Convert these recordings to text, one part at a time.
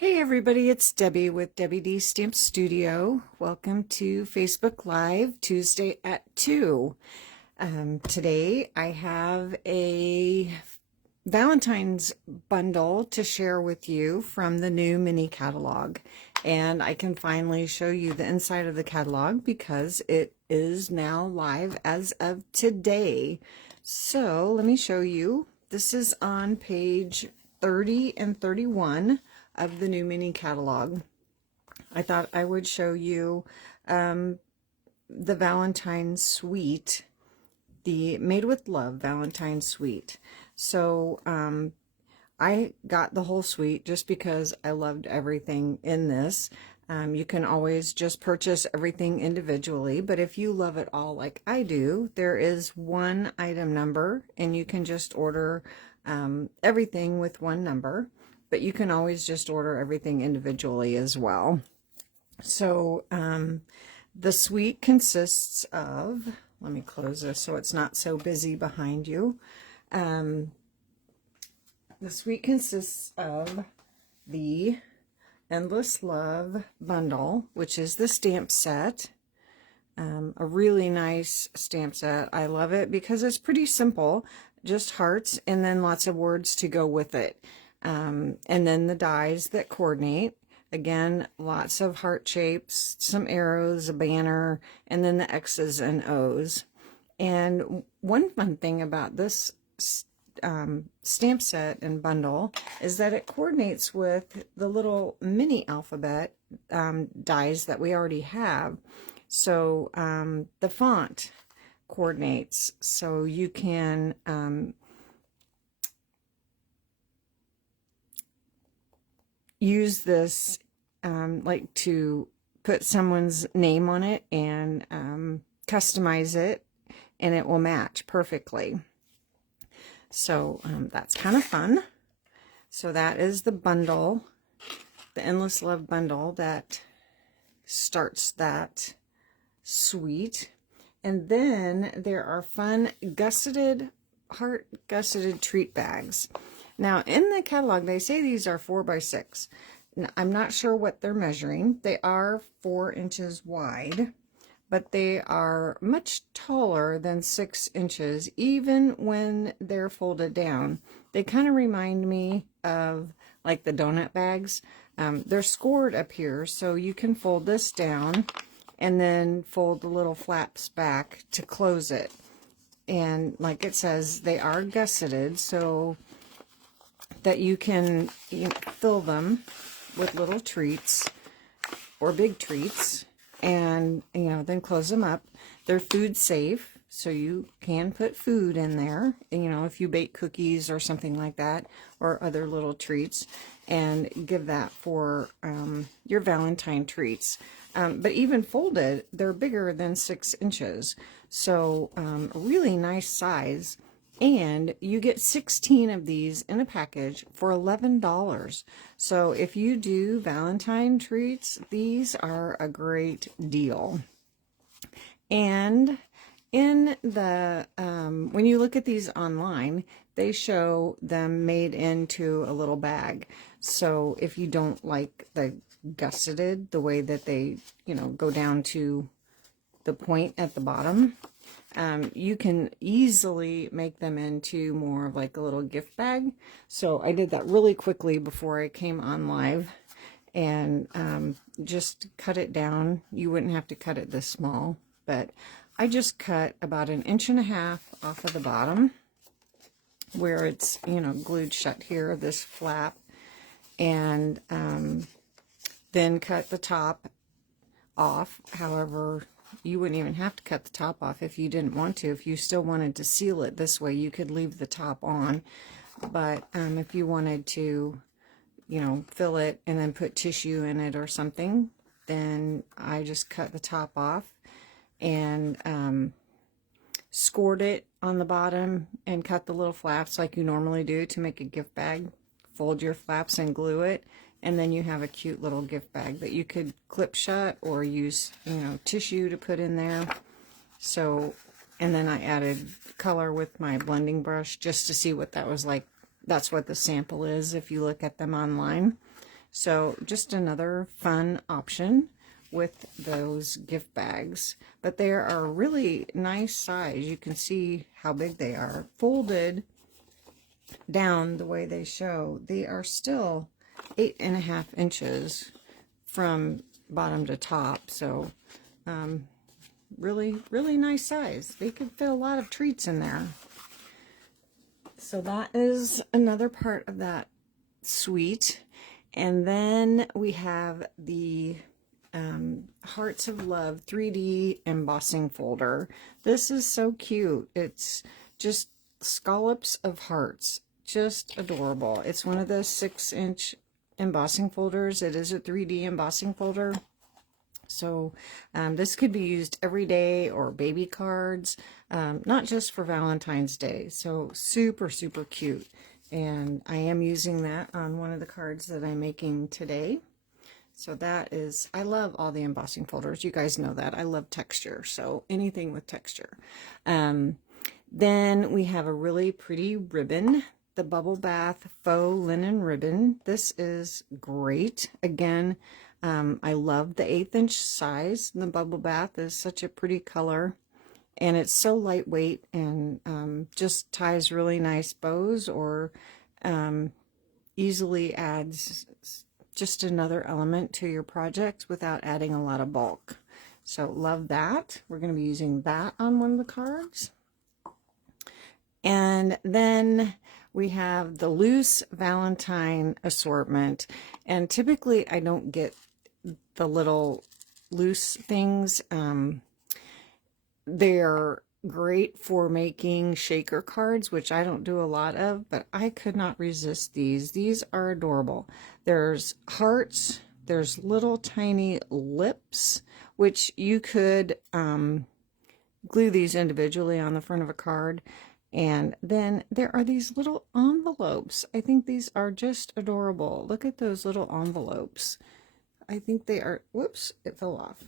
Hey everybody, it's Debbie with Debbie D Stamp Studio. Welcome to Facebook Live, Tuesday at 2. Today I have a Valentine's bundle to share with you from the new mini catalog. And I can finally show you the inside of the catalog because it is now live as of today. So let me show you. This is on page 30 and 31 of the new mini catalog. I thought I would show you the Valentine suite, the Made with Love Valentine suite. So I got the whole suite just because I loved everything in this. You can always just purchase everything individually, but if you love it all like I do, there is one item number and you can just order everything with one number. But you can always just order everything individually as well. So the suite consists of, let me close this so it's not so busy behind you. The suite consists of the Endless Love bundle, which is the stamp set. A really nice stamp set. I love it because it's pretty simple, just hearts and then lots of words to go with it. And then the dies that coordinate. Again, lots of heart shapes, some arrows, a banner, and then the X's and O's. And one fun thing about this stamp set and bundle is that it coordinates with the little mini alphabet dies that we already have. So the font coordinates, so you can use this like to put someone's name on it and customize it, and it will match perfectly. So that's kind of fun. So that is the bundle, the Endless Love bundle that starts that suite. And then there are fun gusseted, heart gusseted treat bags. Now, in the catalog, they say these are 4 by 6. Now, I'm not sure what they're measuring. They are 4 inches wide, but they are much taller than 6 inches, even when they're folded down. They kind of remind me of like the donut bags. They're scored up here, so you can fold this down and then fold the little flaps back to close it. And like it says, they are gusseted, so that you can fill them with little treats or big treats, and then close them up. They're food safe, so you can put food in there, if you bake cookies or something like that, or other little treats, and give that for your Valentine treats. But even folded, they're bigger than 6 inches, so a really nice size. And you get 16 of these in a package for $11. So if you do Valentine treats, these are a great deal. And in the, when you look at these online, they show them made into a little bag. So if you don't like the gusseted, the way that they, go down to the point at the bottom, you can easily make them into more of like a little gift bag. So I did that really quickly before I came on live, and just cut it down. You wouldn't have to cut it this small, but I just cut about 1.5 inches off of the bottom where it's, glued shut here, this flap, and then cut the top off. However, you wouldn't even have to cut the top off if you didn't want to. If you still wanted to seal it this way, you could leave the top on. But if you wanted to, fill it and then put tissue in it or something, then I just cut the top off and scored it on the bottom and cut the little flaps like you normally do to make a gift bag. Fold your flaps and glue it, and then you have a cute little gift bag that you could clip shut or use, tissue to put in there. So, and then I added color with my blending brush just to see what that was like. That's what the sample is if you look at them online. So just another fun option with those gift bags. But they are a really nice size. You can see how big they are. Folded down the way they show, they are still 8.5 inches from bottom to top. So really, really nice size. They could fit a lot of treats in there. So that is another part of that suite. And then we have the Hearts of Love 3D embossing folder. This is so cute. It's just scallops of hearts. Just adorable. It's one of the 6-inch embossing folders. It is a 3D embossing folder. So this could be used every day or baby cards, not just for Valentine's Day. So super, super cute. And I am using that on one of the cards that I'm making today. So that is, I love all the embossing folders. You guys know that. I love texture. So anything with texture. Then we have a really pretty ribbon, the Bubble Bath Faux Linen Ribbon. This is great. Again, I love the 1/8-inch size. The Bubble Bath is such a pretty color, and it's so lightweight and just ties really nice bows, or easily adds just another element to your project without adding a lot of bulk. So love that. We're going to be using that on one of the cards. And then we have the loose Valentine assortment. And typically I don't get the little loose things. They're great for making shaker cards, which I don't do a lot of, but I could not resist these. These are adorable. There's hearts, there's little tiny lips, which you could glue these individually on the front of a card. And then there are these little envelopes. I think these are just adorable. Look at those little envelopes. I think they are, whoops, it fell off.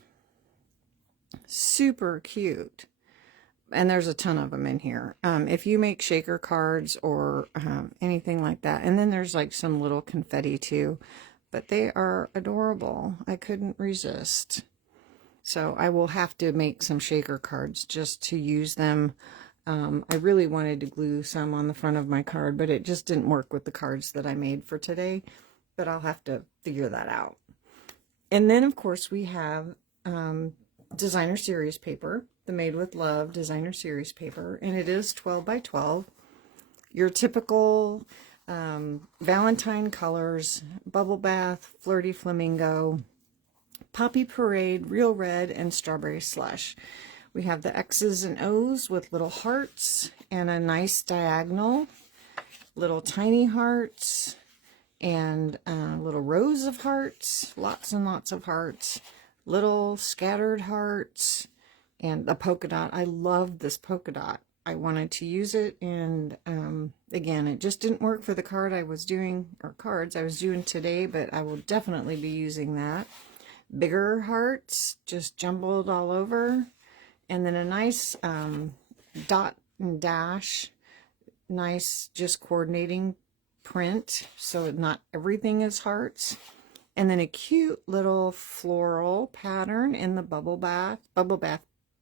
Super cute. And there's a ton of them in here. If you make shaker cards or anything like that. And then there's like some little confetti too. But they are adorable. I couldn't resist. So I will have to make some shaker cards just to use them. I really wanted to glue some on the front of my card, but it just didn't work with the cards that I made for today. But I'll have to figure that out. And then, of course, we have designer series paper, the Made with Love designer series paper, and it is 12 by 12. Your typical Valentine colors: Bubble Bath, Flirty Flamingo, Poppy Parade, Real Red, and Strawberry Slush. We have the X's and O's with little hearts and a nice diagonal, little tiny hearts, and little rows of hearts, lots and lots of hearts, little scattered hearts, and a polka dot. I love this polka dot. I wanted to use it, and again, it just didn't work for the card I was doing, or cards I was doing today, but I will definitely be using that. Bigger hearts, just jumbled all over, and then a nice dot and dash, nice just coordinating print, so not everything is hearts. And then a cute little floral pattern in the bubble bath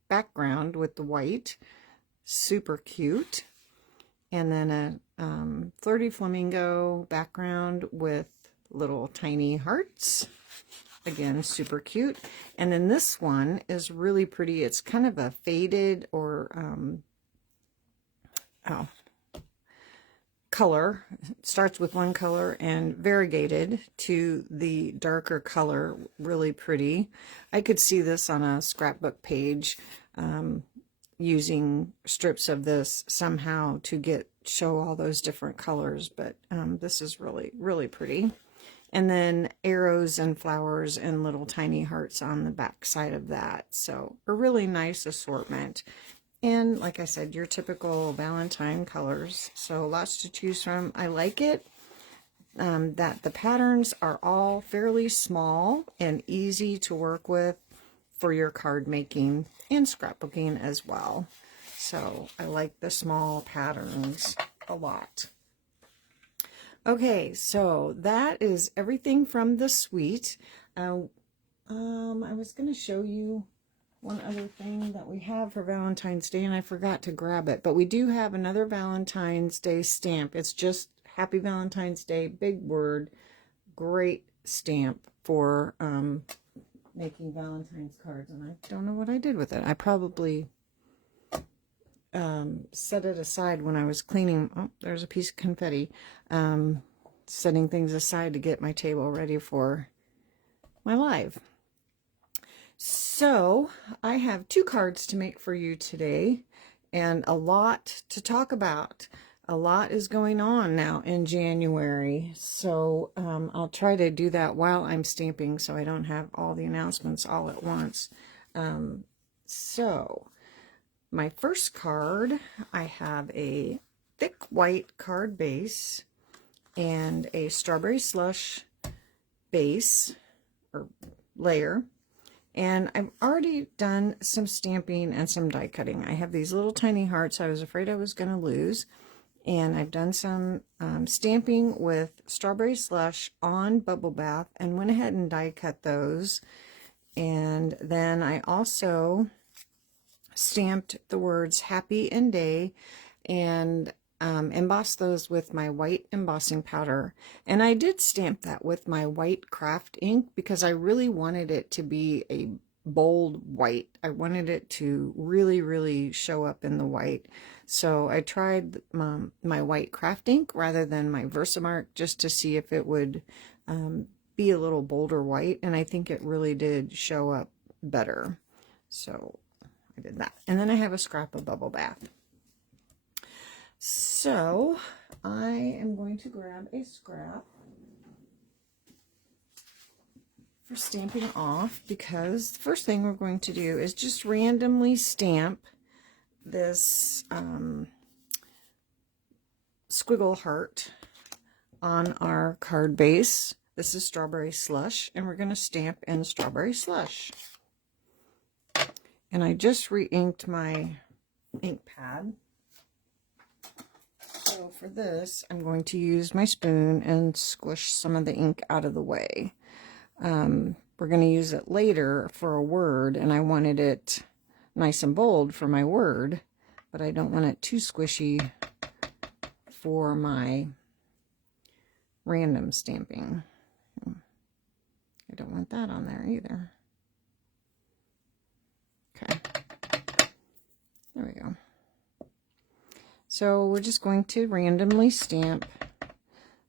background with the white. Super cute. And then a Flirty Flamingo background with little tiny hearts. Again, super cute. And then this one is really pretty. It's kind of a faded or color. It starts with one color and variegated to the darker color. Really pretty. I could see this on a scrapbook page, using strips of this somehow to show all those different colors, but this is really, really pretty. And then arrows and flowers and little tiny hearts on the back side of that. So a really nice assortment. And like I said, your typical Valentine colors. So lots to choose from. I like it that the patterns are all fairly small and easy to work with for your card making and scrapbooking as well. So I like the small patterns a lot. Okay, so that is everything from the suite. I was going to show you one other thing that we have for Valentine's Day, and I forgot to grab it. But we do have another Valentine's Day stamp. It's just Happy Valentine's Day, big word, great stamp for making Valentine's cards. And I don't know what I did with it. I probably set it aside when I was cleaning. Oh, there's a piece of confetti. Setting things aside to get my table ready for my live. So I have 2 cards to make for you today and a lot to talk about. A lot is going on now in January, so I'll try to do that while I'm stamping so I don't have all the announcements all at once. So my first card, I have a thick white card base and a strawberry slush base or layer. And I've already done some stamping and some die cutting. I have these little tiny hearts I was afraid I was going to lose. And I've done some stamping with strawberry slush on bubble bath and went ahead and die cut those. And then I also stamped the words happy and day and embossed those with my white embossing powder. And I did stamp that with my white craft ink because I really wanted it to be a bold white. I wanted it to really, really show up in the white. So I tried my white craft ink rather than my Versamark just to see if it would be a little bolder white. And I think it really did show up better. So I did that. And then I have a scrap of bubble bath. So I am going to grab a scrap for stamping off because the first thing we're going to do is just randomly stamp this squiggle heart on our card base. This is strawberry slush, and we're going to stamp in strawberry slush. And I just re-inked my ink pad. So for this, I'm going to use my spoon and squish some of the ink out of the way. We're going to use it later for a word, and I wanted it nice and bold for my word, but I don't want it too squishy for my random stamping. I don't want that on there either. Okay. There we go. So we're just going to randomly stamp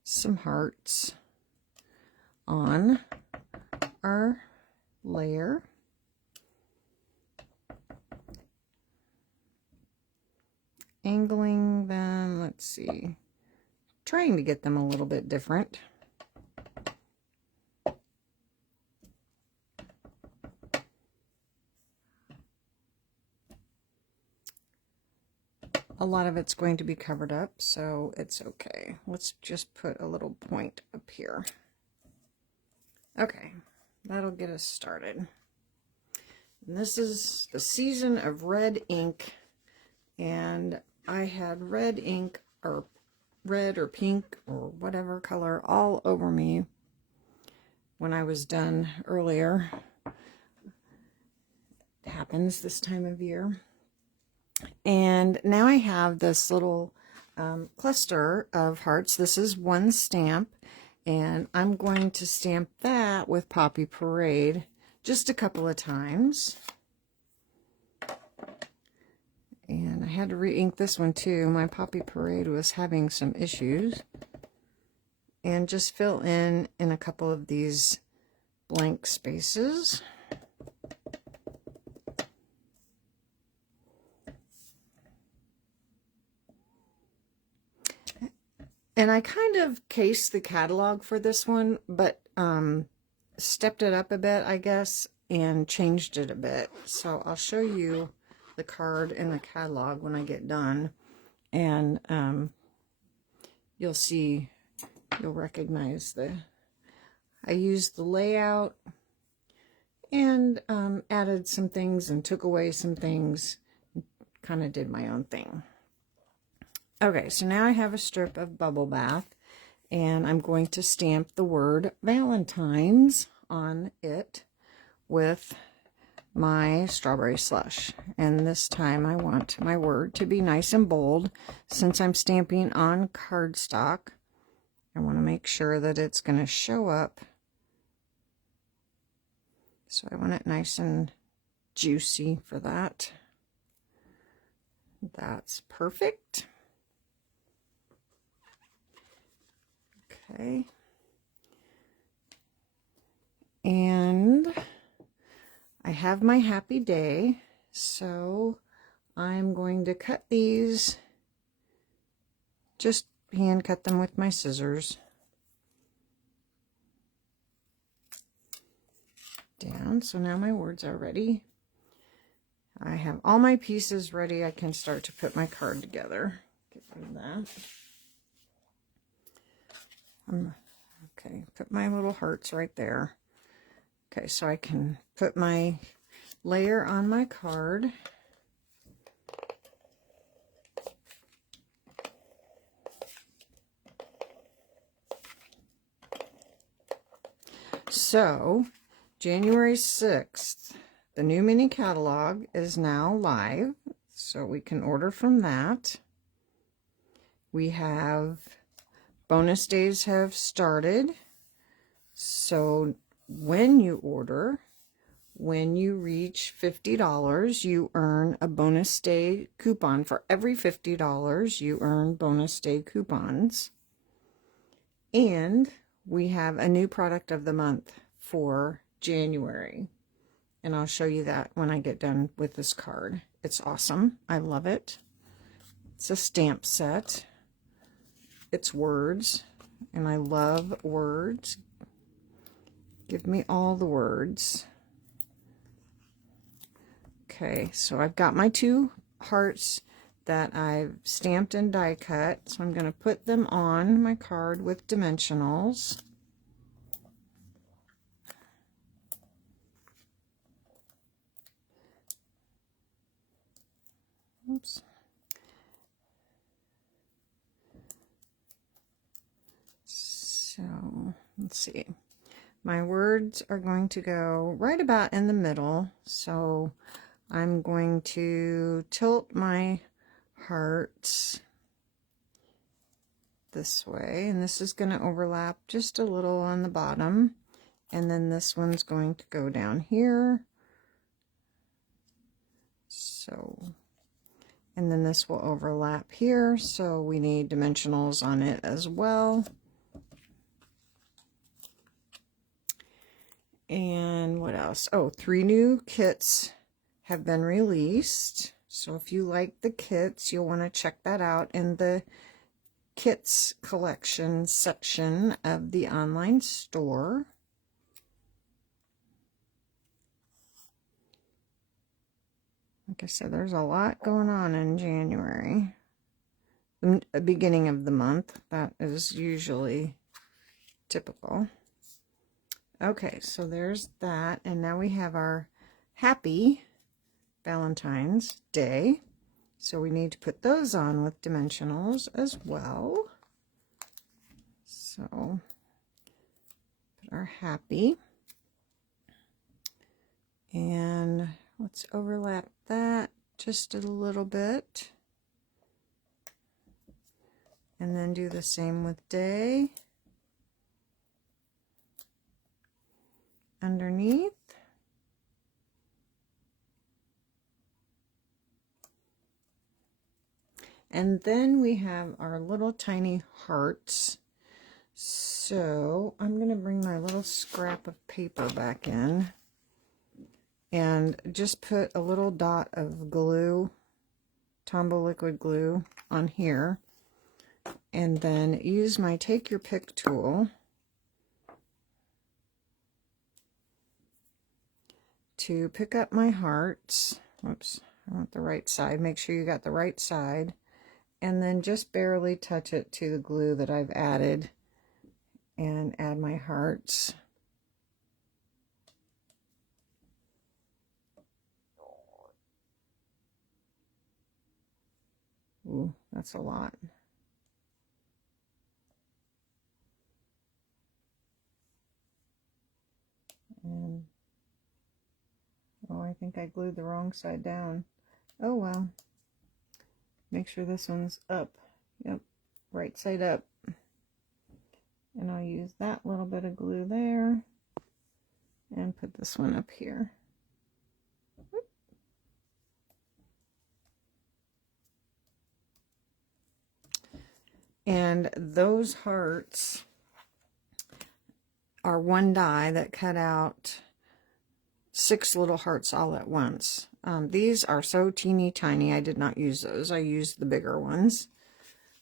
some hearts on our layer. Angling them, let's see, trying to get them a little bit different. A lot of it's going to be covered up, so it's okay. Let's just put a little point up here. Okay, that'll get us started. And this is the season of red ink, and I had red ink, or red or pink or whatever color, all over me when I was done earlier. It happens this time of year. And now I have this little cluster of hearts. This is one stamp, and I'm going to stamp that with Poppy Parade just a couple of times. And I had to re-ink this one too. My Poppy Parade was having some issues. And just fill in a couple of these blank spaces. And I kind of cased the catalog for this one, but stepped it up a bit, I guess, and changed it a bit. So I'll show you the card and the catalog when I get done. And you'll see, you'll recognize I used the layout and added some things and took away some things, kind of did my own thing. Okay, so now I have a strip of bubble bath, And I'm going to stamp the word Valentine's on it with my strawberry slush. And this time I want my word to be nice and bold. Since I'm stamping on cardstock, I want to make sure that it's going to show up. So I want it nice and juicy for that. That's perfect. Okay. And I have my happy day, so I'm going to cut these, just hand cut them with my scissors down. So now my words are ready. I have all my pieces ready. I can start to put my card together. Get rid of that. Okay, put my little hearts right there. Okay, so I can put my layer on my card. So, January 6th, the new mini catalog is now live, so we can order from that. We have bonus days have started, so when you order, when you reach $50, you earn a bonus day coupon. For every $50, you earn bonus day coupons. And we have a new product of the month for January. And I'll show you that when I get done with this card. It's awesome. I love it. It's a stamp set. It's words. And I love words. Give me all the words. Okay, so I've got my two hearts that I've stamped and die cut. So I'm going to put them on my card with dimensionals. Oops. So let's see. My words are going to go right about in the middle. So I'm going to tilt my hearts this way, and this is going to overlap just a little on the bottom, and then this one's going to go down here. So, and then this will overlap here, so we need dimensionals on it as well. And what else? Oh, 3 new kits have been released. So if you like the kits, you'll want to check that out in the kits collection section of the online store. Like I said, there's a lot going on in January. The beginning of the month, that is usually typical. Okay, so there's that, and now we have our happy Valentine's Day. So we need to put those on with dimensionals as well. So put our happy, and let's overlap that just a little bit, and then do the same with day underneath. And then we have our little tiny hearts. So I'm going to bring my little scrap of paper back in and just put a little dot of glue, Tombow liquid glue, on here, and then use my take your pick tool to pick up my hearts. Whoops, I want the right side. Make sure you got the right side. And then just barely touch it to the glue that I've added, and add my hearts. Ooh, that's a lot. I think I glued the wrong side down. Oh well. Make sure this one's up. Yep, right side up. And I'll use that little bit of glue there and put this one up here. And those hearts are one die that cut out 6 little hearts all at once. These are so teeny tiny. I did not use those. I used the bigger ones.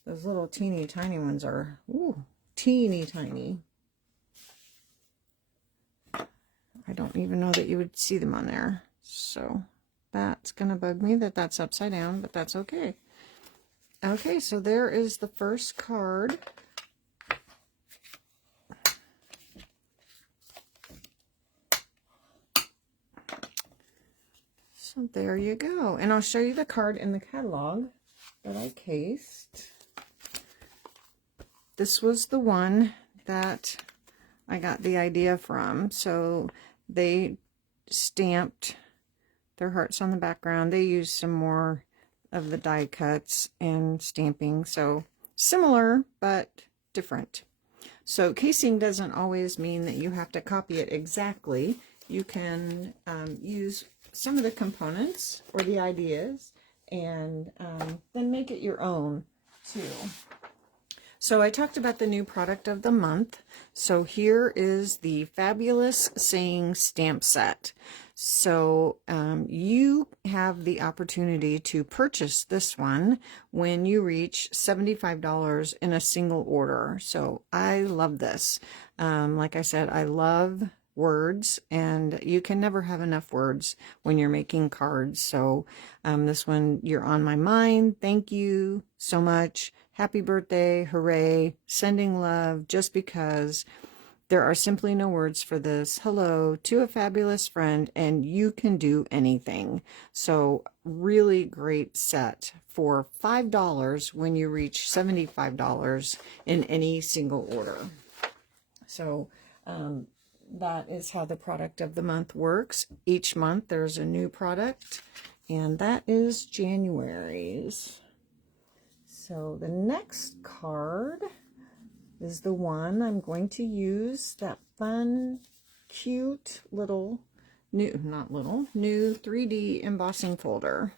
Those little teeny tiny ones are teeny tiny. I don't even know that you would see them on there. So that's going to bug me that that's upside down, but that's okay. Okay, so there is the first card. So there you go. And I'll show you the card in the catalog that I cased. This was the one that I got the idea from. So they stamped their hearts on the background. They used some more of the die cuts and stamping. So similar, but different. So casing doesn't always mean that you have to copy it exactly. You can use some of the components or the ideas and then make it your own too. So I talked about the new product of the month. So here is the Fabulous Saying Stamp Set. So you have the opportunity to purchase this one when you reach $75 in a single order. So I love this. Like I said, I love words, and you can never have enough words when you're making cards. So this one, you're on my mind. Thank you so much. Happy birthday, hooray, sending love, just because. There are simply no words for this. Hello to a fabulous friend, and you can do anything. So really great set for $5 when you reach $75 in any single order. So that is how the product of the month works. Each month there's a new product, and that is January's. So the next card is the one I'm going to use, that fun, cute little, new 3D embossing folder.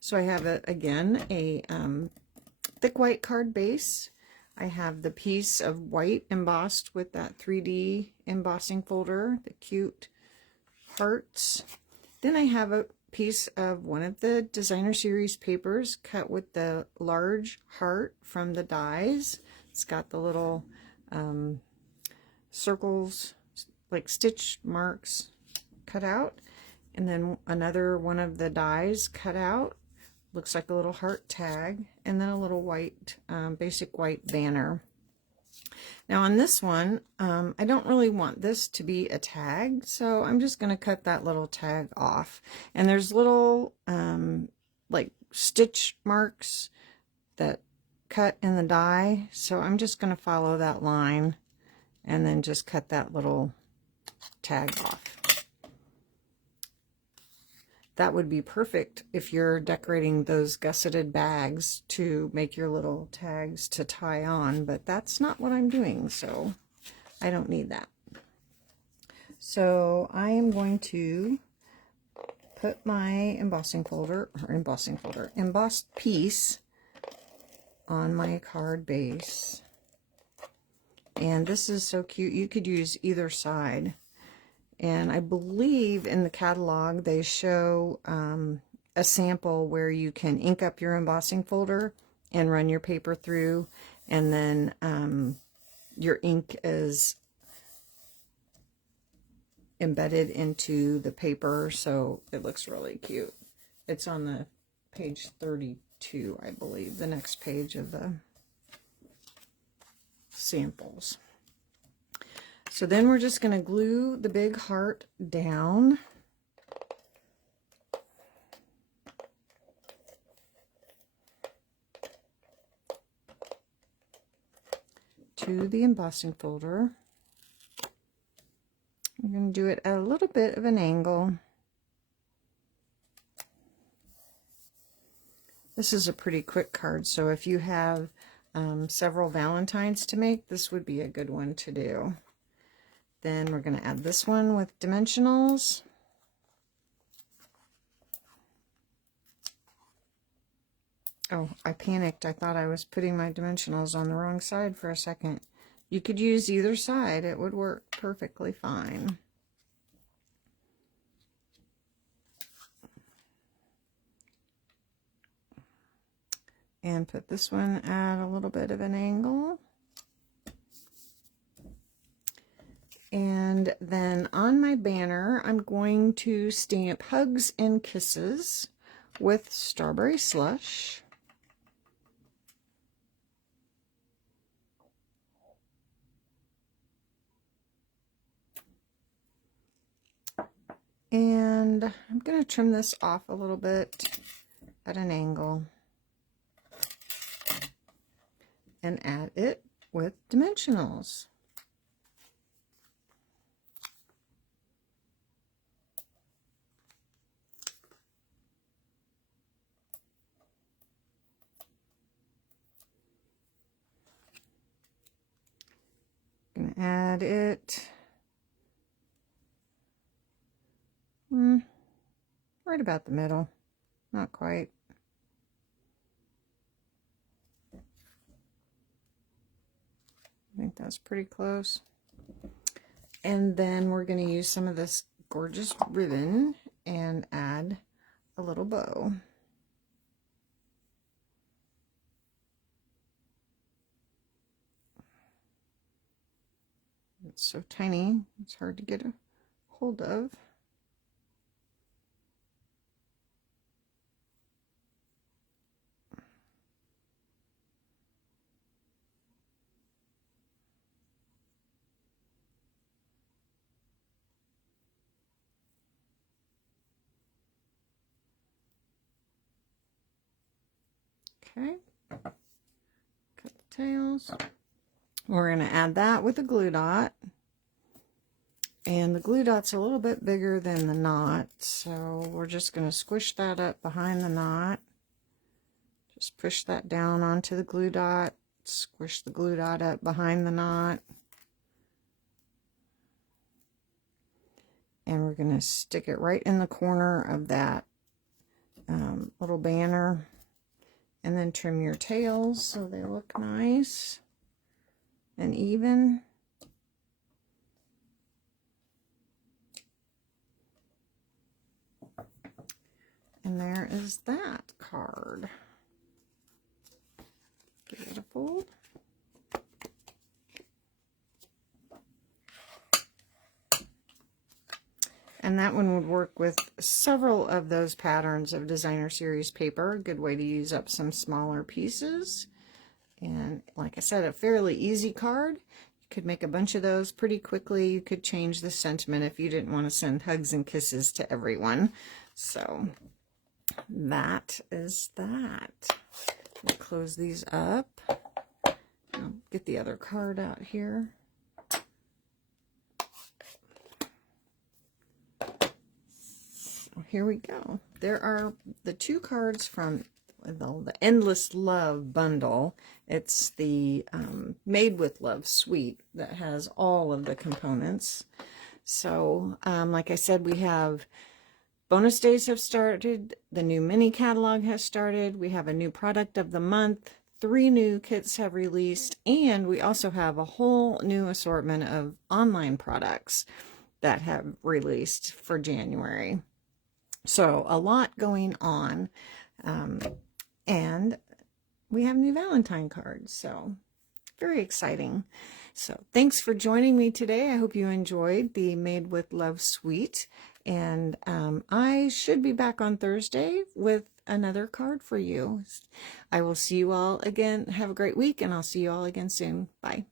So I have, again, a thick white card base. I have the piece of white embossed with that 3D embossing folder, the cute hearts. Then I have a piece of one of the designer series papers cut with the large heart from the dies. It's got the little circles, like stitch marks cut out. And then another one of the dies cut out. Looks like a little heart tag. And then a little white, basic white banner. Now on this one, I don't really want this to be a tag. So I'm just going to cut that little tag off. And there's little like stitch marks that cut in the die, so I'm just going to follow that line and then just cut that little tag off. That would be perfect if you're decorating those gusseted bags to make your little tags to tie on, but that's not what I'm doing, so I don't need that. So I am going to put my embossed piece on my card base. And this is so cute. You could use either side. And I believe in the catalog they show a sample where you can ink up your embossing folder and run your paper through, and then your ink is embedded into the paper, so it looks really cute. It's on the page 32, I believe, the next page of the samples. So then we're just going to glue the big heart down. To the embossing folder. I'm going to do it at a little bit of an angle. This is a pretty quick card, so if you have several Valentines to make, this would be a good one to do. Then we're going to add this one with dimensionals. Oh, I panicked. I thought I was putting my dimensionals on the wrong side for a second. You could use either side. It would work perfectly fine. And put this one at a little bit of an angle. And then on my banner, I'm going to stamp Hugs and Kisses with Strawberry Slush. And I'm going to trim this off a little bit at an angle and add it with dimensionals. Gonna add it right about the middle, not quite. I think that's pretty close. And then we're going to use some of this gorgeous ribbon and add a little bow. It's so tiny, it's hard to get a hold of. Okay, cut the tails. We're going to add that with a glue dot. And the glue dot's a little bit bigger than the knot, so we're just going to squish that up behind the knot. Just push that down onto the glue dot, squish the glue dot up behind the knot. And we're going to stick it right in the corner of that little banner. And then trim your tails so they look nice and even. And there is that card. Give it a fold. And that one would work with several of those patterns of designer series paper. A good way to use up some smaller pieces. And like I said, a fairly easy card. You could make a bunch of those pretty quickly. You could change the sentiment if you didn't want to send hugs and kisses to everyone. So that is that. We'll close these up. I'll get the other card out here. Here we go. There are the two cards from the Endless Love bundle. It's the Made with Love suite that has all of the components. So, like I said, we have bonus days have started. The new mini catalog has started. We have a new product of the month. 3 new kits have released. And we also have a whole new assortment of online products that have released for January. So a lot going on, and we have new Valentine cards, so very exciting. So thanks for joining me today. I hope you enjoyed the Made with Love suite, and I should be back on Thursday with another card for you. I will see you all again. Have a great week, and I'll see you all again soon. Bye.